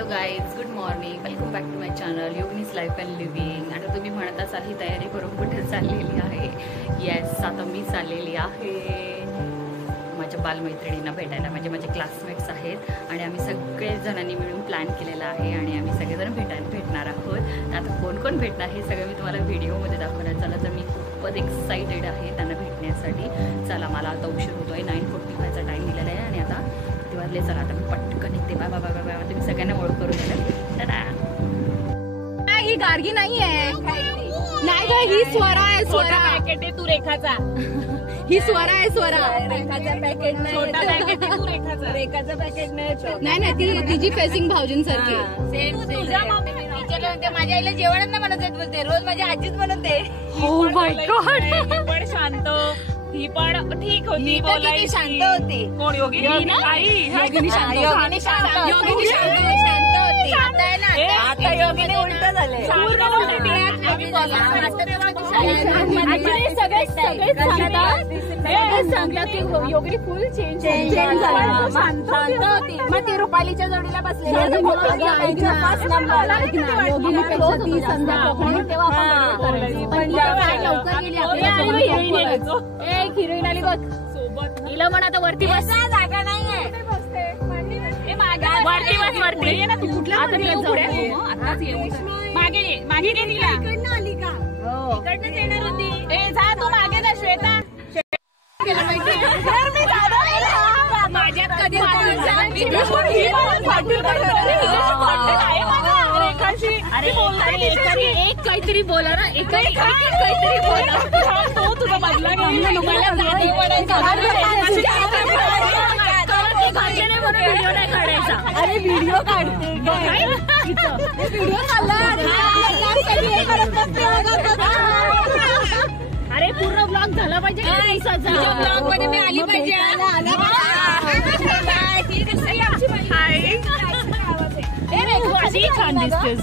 Hello guys, good morning. Welcome back to my channel Yogini's life and living. आता तुम्ही म्हणत असाल ही तयारी करून कुठे चाललेली आहे. येस, आता मी चाललेली आहे माझ्या बालमैत्रिणींना भेटायला. म्हणजे माझे क्लासमेट्स आहेत आणि आम्ही सगळेजणांनी मिळून प्लॅन केलेला आहे आणि आम्ही सगळेजण भेटणार आहोत. आता कोण कोण भेटणार हे सगळं मी तुम्हाला व्हिडिओमध्ये दाखवणार. चला, तर मी खूपच एक्साइटेड आहे त्यांना भेटण्यासाठी. चला, मला आता उशीर होतो आहे. 9:45चा टाईम दिलेला आहे आणि आता ते वाजले. चला, आता मी पटकन निघते. बाबा बाबा बाबा, तुम्ही सगळ्यांना ओळख करून दिलं. ही गार्गी नाही आहे, नाही ग, ही स्वरा आहे. स्वरा पॅकेट आहे तू रेखाचा. ही स्वरा आहे, स्वरा. रेखाचा पॅकेट नाही, छोटा पॅकेट आहे तू रेखाचा. रेखाचा पॅकेट नाही, नाही ती तिची फेसिंग भाऊजींसारखी. सेम तुझ्या मम्मी म्हणते माझ्या आईला जेवण नाही बनवत बोलते, रोज माझी आजीच बनवते. Oh my God. मी पण शांत, ही पण ठीक होती, बोलायची शांत होती. कोण योगिनी? योगिनी शांत योगिनी शांत होती. आता योगिनी उलट झाले. सगळे सांगतात की योगिनी फुल चेंज शांत होती. मग ती रुपालीच्या जोडीला बसलेली योगिनीपेक्षा ती संध्या कोकणी तेव्हा एक हिरोईन आली बघ सोबत. हिला म्हण आता वरती बस, जागा नाहीये. वरती बस, वरती ये ना तू. कुठल्या मागे दे तिला. इकडनं आली का? इकडनंच येणार होती. ए जा तू मागे जा श्वेता. माझ्यात कधी एक काहीतरी बोला ना, एक काहीतरी बोला. तो तुझा बदला अरे व्हिडिओ काढते, व्हिडिओ अरे पूर्ण ब्लॉग झाला पाहिजे. ब्लॉग मध्ये मी आली पाहिजे. छान दिसतेस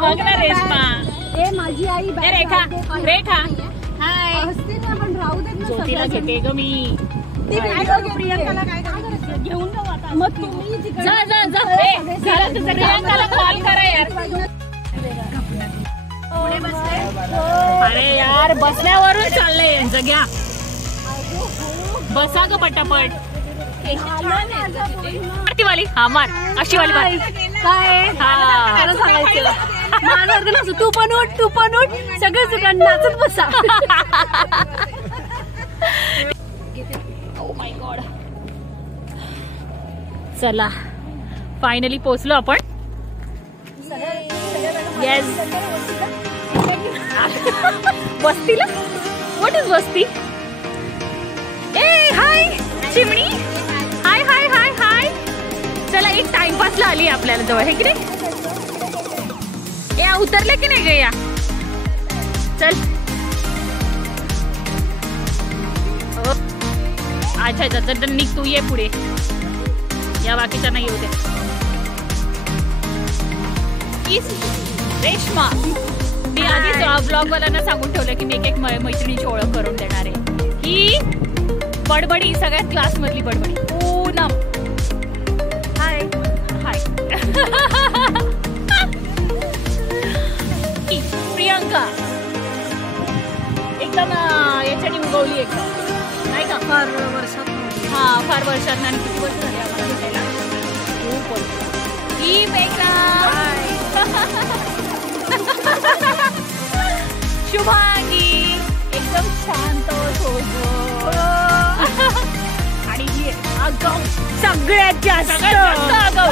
बघाच का रेश्मा. माझी आई रेखा. रेखा हाय. ज्योतीला घेते ग मी. प्रियंकाला काय करायचं घेऊन जाऊ आता. मग तुम्ही प्रियंकाला कॉल करा यार. अरे यार, बसल्यावरून चाललंय यांचं. घ्या बसा ग पटापट. वाली हा मार, अशी वाली मार. काय सांगायचं माझं. तू पण उठ सगळं नाचत बसा. Oh my God. चला, फायनली पोहोचलो आपण. येस, वस्तीला. व्हॉट इज वस्ती? ए हाय चिमणी. हाय हाय हाय हाय. चला, एक टाइमपासला आली आपल्याला जवळ. हे की नाही? या उतरले की नाही ग? या चल. अच्छा, तर निघ तू. ये पुढे. या बाकीच्या नाही येऊ दे. रेश्मा. मी आधीच ब्लॉग वाल्यांना सांगून ठेवलं की मी एक मैत्रिणीची ओळख करून देणार आहे. ही बडबडी, सगळ्यात क्लास मधली बडबडी. पूनम. हाय हाय. प्रियंका एकदम याच्याने उगवली एकदम, नाही का? फार वर्षात. हा, फार वर्षात. आणि किती वर्ष झाली आम्हाला भेटायला. खूप वर्ष. ही मेघना. शुभांगी एकदम शांत आणि ही आगाऊ, सगळ्यात जास्त आगाऊ.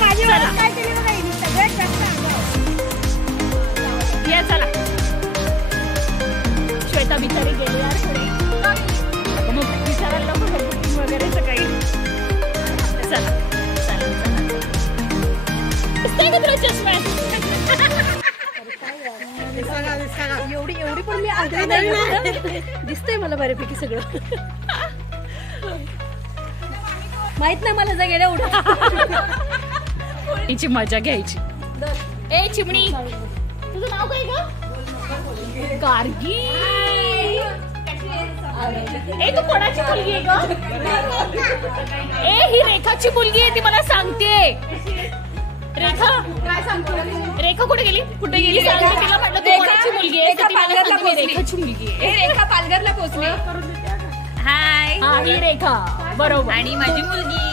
माझी काय केली बघा, सगळ्यात जास्त आगाऊ. या चला. श्वेता बिचारी गेली यार पुढे. मग विचारायला नको वगैरे सकाळी. चला चला चला दिसतंय का तुला चष्मा? एवढी पण मी आगळी नाही दिसतंय मला बऱ्यापैकी सगळं. माहित नाही मला जगेला उठा हिची मजा घ्यायची. ए चिमणी तुझं नाव काय ग? गार्गी. ए तू कोणाची मुलगी आहे ग? ए ही रेखाची मुलगी आहे ती मला सांगते. रेखा काय सांगतो? रेखा कुठे गेली? कुठे गेली? सांगते तिला म्हटलं तू कोणाची मुलगी आहे? ती मला सांगते रेखाची मुलगी आहे. रेखा पालघरला पोहोचली. हाय हा ही रेखा बरोबर. आणि माझी मुलगी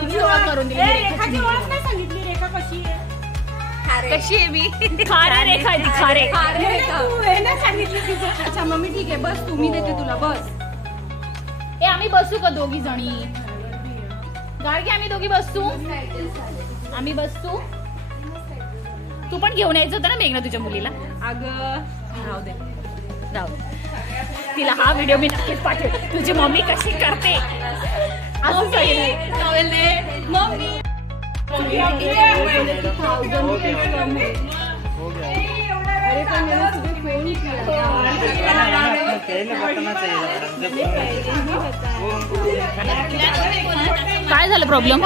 तिची ओळख करून दिली. रेखाची नाही सांगितली रेखा कशी आहे. कशी आहे मी? खारे रेखा आहे ती, खारे. तू हे नाही सांगितली तुझं. अच्छा मम्मी ठीक आहे बस तुम्ही देते तुला बस. ए आम्ही बसू का दोघी जणी? गाडगे आम्ही दोघी बसू. आम्ही बसू. तू पण घेऊन यायचं होतं ना मेघना तुझ्या मुलीला. अगं राहू दे. जाऊ तिला हा व्हिडिओ मी नक्कीच पाठवेल तुझी मम्मी कशी करते असं सांगितलं. मम्मी अरे पण मैंने सुबह फोन काय झालं प्रॉब्लेम?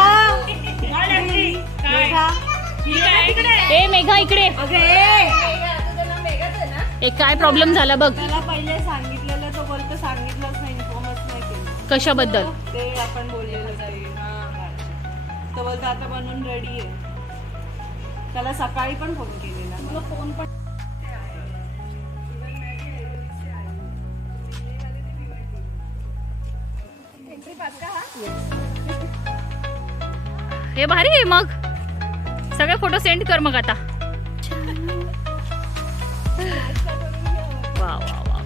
ए मेघा इकडे. एक काय प्रॉब्लेम झाला बघ. त्याला पहिले सांगितलेलं तो बोलतो सांगितलंच नाही इन्फॉर्मच नाही केलं. कशाबद्दल? ते आपण बोललेलं काही तो बोलतो आता बनवून रेडी आहे. त्याला सकाळी पण फोन केलेला. मला फोन पण हे भारी आहे मग. सगळे फोटो सेंड कर मग आता. वा वा वा.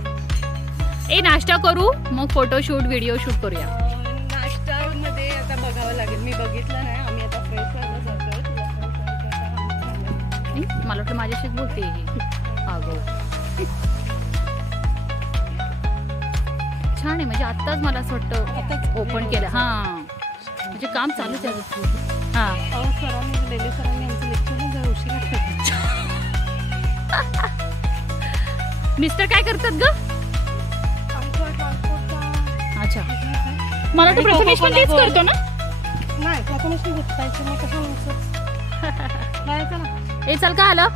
ए नाश्ता करू मग फोटो शूट व्हिडिओ शूट करूया. नाश्त्यामध्ये आता बघावं लागेल. मी बघितलं नाही. आम्ही आता फ्रेश व्हायला जातोय. मला वाटतं माझ्याशीच बोलते अगं. छान आहे म्हणजे आत्ताच मला असं वाटतं ओपन केलं. हा म्हणजे काम चालूच आहे. हा सरांनी लेले सरांनी आमचं लेक्चर उशिरा मिस्टर काय करतात ग? अच्छा मला वाटतं प्रथमेश पण तेच करतो ना. नाही प्रथमेश गुप्तायचं मग कसं जायचं ना. ए चल का आलं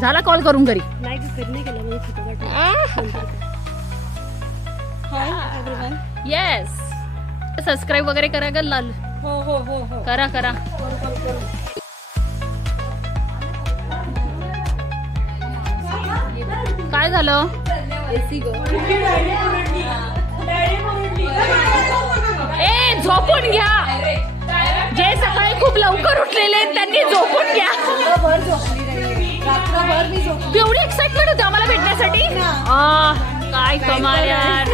झाला कॉल करून घरी. नाही नाही केलं म्हणजे चित्रपट. Hi everyone. येस सबस्क्राईब वगैरे करा ग लाल. हो हो हो हो करा करा. काय झालं? एसी गो. ए झोपून घ्या. जे सकाळी खूप लवकर उठलेले आहेत त्यांनी झोपून घ्या. रात्रभर झोपली नाही. रात्रभर मी झोपली. तू एवढी एक्साइटमेंट होती आम्हाला भेटण्यासाठी. काय कमाल यार.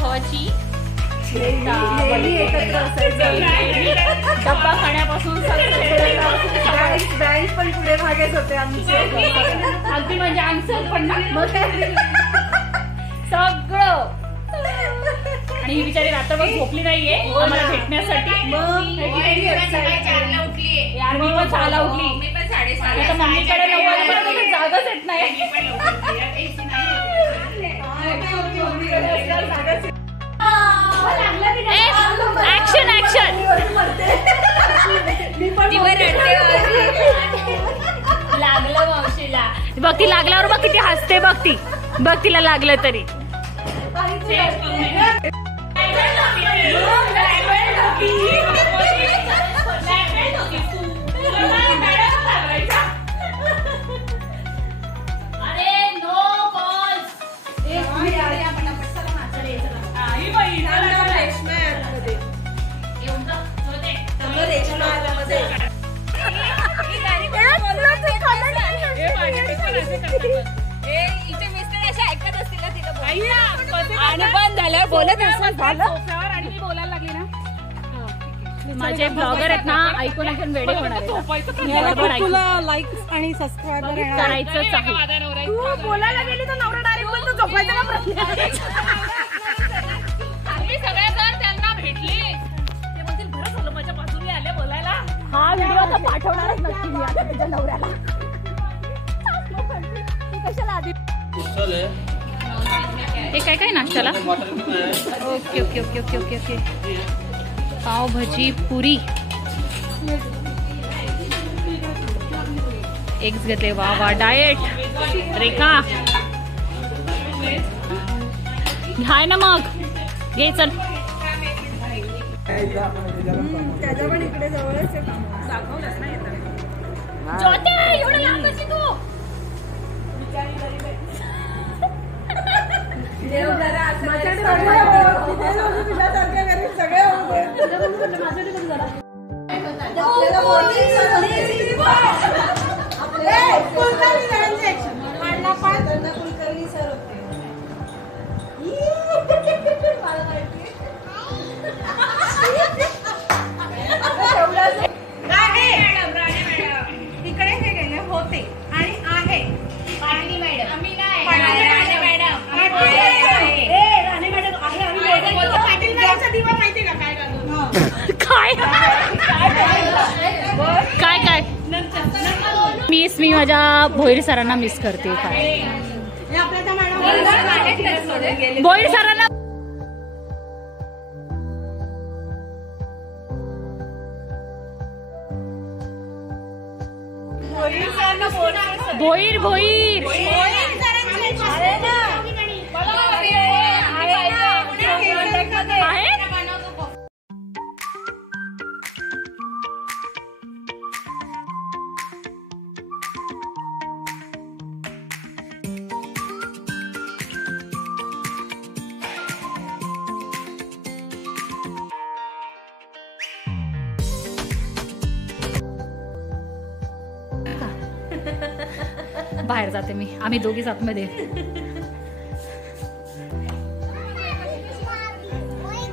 खवाची डब्बा खाण्यापासून बँक पण पुढे मागेच होते आमचे. अगदी म्हणजे आन्सर पण ना सगळं. आणि ही बिचारी रात्रभर झोपली नाहीये आम्हाला भेटण्यासाठी. यार मी पण 6ला उठली. आता मम्मीकडे 9 वाजेपर्यंत जागच येत नाही. Action action. लागलं मावशीला. बघ ती लागल्यावर बघ किती हसते. बघ ती बघ तिला लागलं तरी. अरे नो कॉल्स. आणि बंद झाल्यावर बोलत आणि मी बोलायला लागली ना. माझे ब्लॉगर आहेत ना ऐकून ऐकून वेडे होणार आहेत. तुला लाईक आणि सबस्क्राईबर करायचंच आहे. तू बोलायला गेली तर नवरा डायरेक्ट बोलतो झोपायचा ना प्रश्न. सगळे जर त्यांना भेटले ते बोलतील बरं झालं पाठवणारच नक्की मी आता तुझ्या नवऱ्याला. तू कशाला आधी हे काय काय नाश्त्याला? Okay okay okay okay okay okay. पाव भजी पुरी एग्स घेतले. वा वा डाएट रेखा घ्याय ना मग घे चल. त्याच्या पण इकडे जवळच दाखवलंच ना येतात. ज्योती एवढं लांब कशी तू? इकडे हे गेले होते आणि आहे काय काय मी माझ्या भोईर सरांना मिस करते. काय भोईर सरांना भोईर भोईर बाहेर जाते मी. आम्ही दोघी आतमध्ये.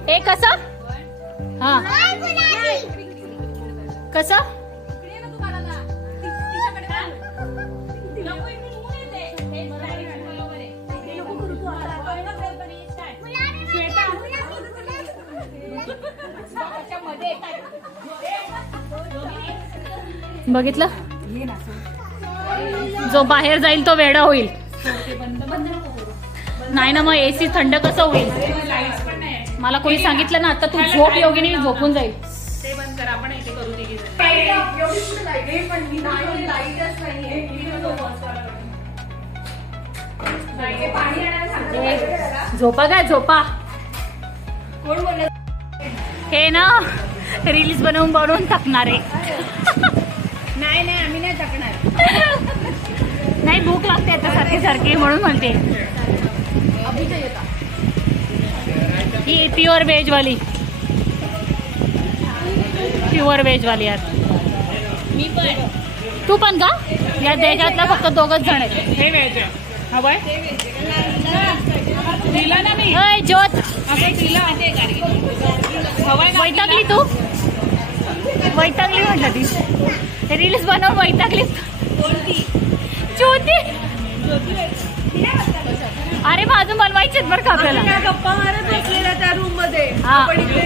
हे कसं? हा कसं? बघितलं? जो बाहेर जाईल तो वेडा होईल. नाही ना मग एसी थंड कसं होईल? मला कोणी सांगितलं ना आता तू झोप योगिनी झोपून जाईल. ते बंद कर. आपण इथे करू दे. झोपा काय झोपा. कोण बोललं? हे ना रील्स बनवून बनवून थकणारे. नाही नाही आम्ही नाही टाकणार. नाही भूक लागते आता सारखी सारखी म्हणून म्हणते. ही प्युअर व्हेज वाली. प्युअर व्हेज वाली यार. मी पण. तू पण का? या देशातला फक्त दोघच जण आहेत. हे वेळ हवाय दिला ना मी. ज्योत वैतागली तू? वैतागली म्हटलं ती. रील्स बनवून वैतागली. ज्योती अरे माझं बनवायचे बरं का आपल्याला. गप्पा मारत बसलेल्या त्या रूम मध्ये.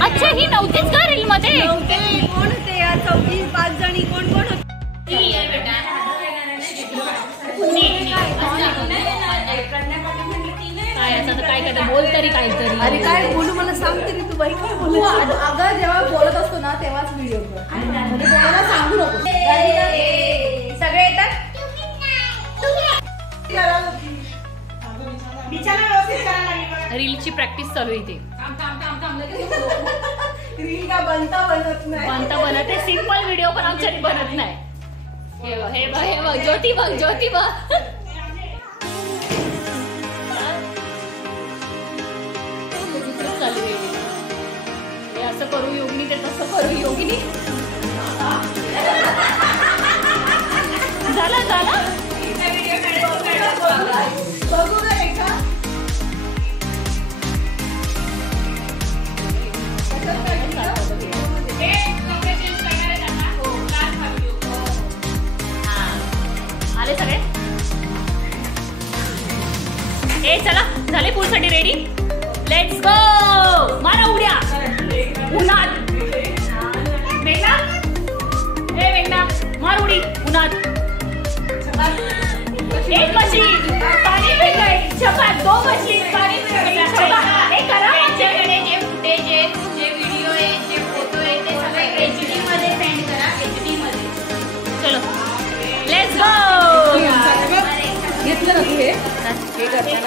अच्छा ही नव्हतीच का रील मध्ये? कोण होते या 4-5 जणी? कोण कोण होते? काय काय बोल तरी काहीतरी. अरे काय बोलू मला सांग तरी. तू बाई काय बोलू? अगं जेव्हा बोलत असतो ना तेव्हाच व्हिडिओ कोणाला सांगू नको. सगळे येतात. रीलची प्रॅक्टिस चालू आहे. रील का बनता बनत नाही. बनता बनत आहे. सिंपल व्हिडिओ पण आमच्याने बनत नाही. हे बघ हे बघ ज्योती बघ ज्योती बघ. चालू आहे. हे असं करू योगिनी ते तसं करू योगिनी. झालं झालं. बघू ना रेखा. आले सगळे. ए चला झाले पूल साठी रेडी. Let's go. मारा उड्या उन्हात. वेगळा ए वेगळा. हे करते ना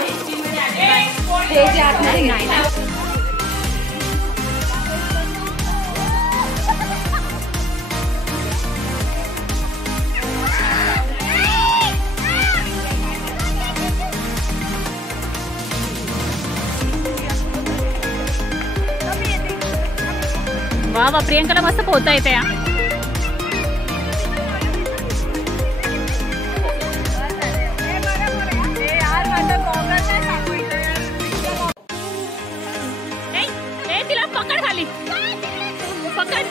हे जे आतमध्ये नाही ना. वा वा, प्रियंकाला मस्त पोहता येते. तिला पकड खाली, पकड.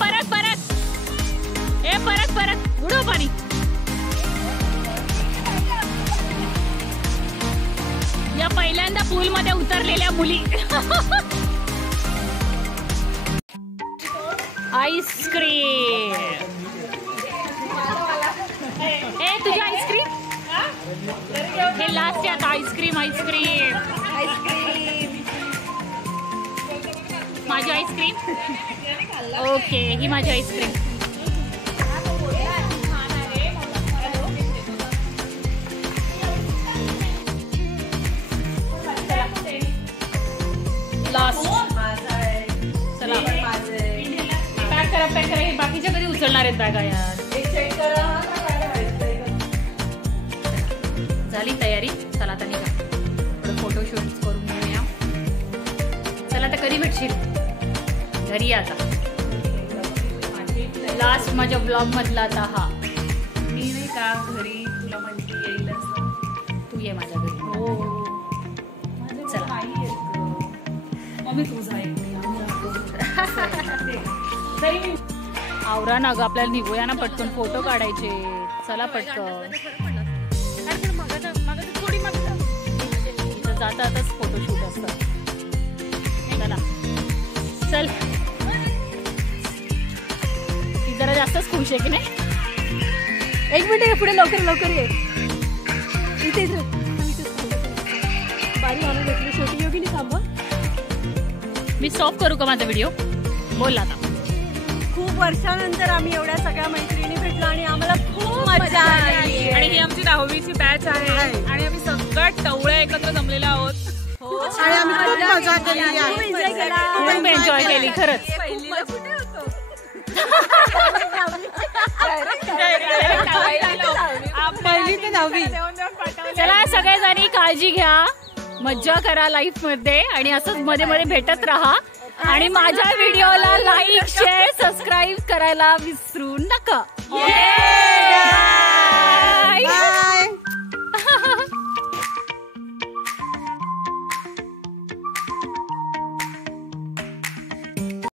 परत परत, परत परत उडव पाणी. या पहिल्यांदा पूल मध्ये उतरलेल्या मुली. आईस्क्रीम. तुझी आईस्क्रीम. हे लास्ट आहे आता. आईस्क्रीम आईस्क्रीम माझी आईस्क्रीम. ओके, ही माझी आईस्क्रीम. लास्ट. चला पॅक करा, पॅक करा. हे बाकीच्या कधी उचलणार आहेत बॅगा यार. झाली तयारी. चला आता निघा, थोडं फोटोशूट करून घेऊया. चला आता कधी भेटशील घरी? आता लास्ट माझ्या ब्लॉग मधला आता हा. मी नाही का घरी तुला म्हणते येईल असं. तू ये माझ्या घरी. हो चला. मम्मी तुझा आवरा ना ग, आपल्याला निघूया ना पटकन. फोटो काढायचे. चला पटकन. इथं जाता आताच फोटोशूट असतं. चला चल. ती जरा जास्तच खुश आहे की नाही? एक मिनिट पुढे, लवकर लवकर ये. इथे बारी आणून घेतली. शेवटी योगी नाही थांबा. मी स्टॉप करू का माझा व्हिडिओ? बोल आता. खूप वर्षानंतर आम्ही एवढ्या सगळ्या मैत्रिणी भेटलो आणि आम्हाला खूप मजा आली. आणि ही आमची 10वीची बॅच आहे आणि आम्ही सगळ्या टवळ्या एकत्र जमलेल्या आहोत. आणि आम्ही खूप मजा केली. खूप एन्जॉय केली खरंच. पहिली ते 10वी. चला सगळेजणी काळजी घ्या, मज्जा करा लाईफ मध्ये आणि असंच मध्ये मध्ये भेटत राहा. आणि माझ्या व्हिडिओला लाईक शेअर सबस्क्राईब करायला विसरू नका.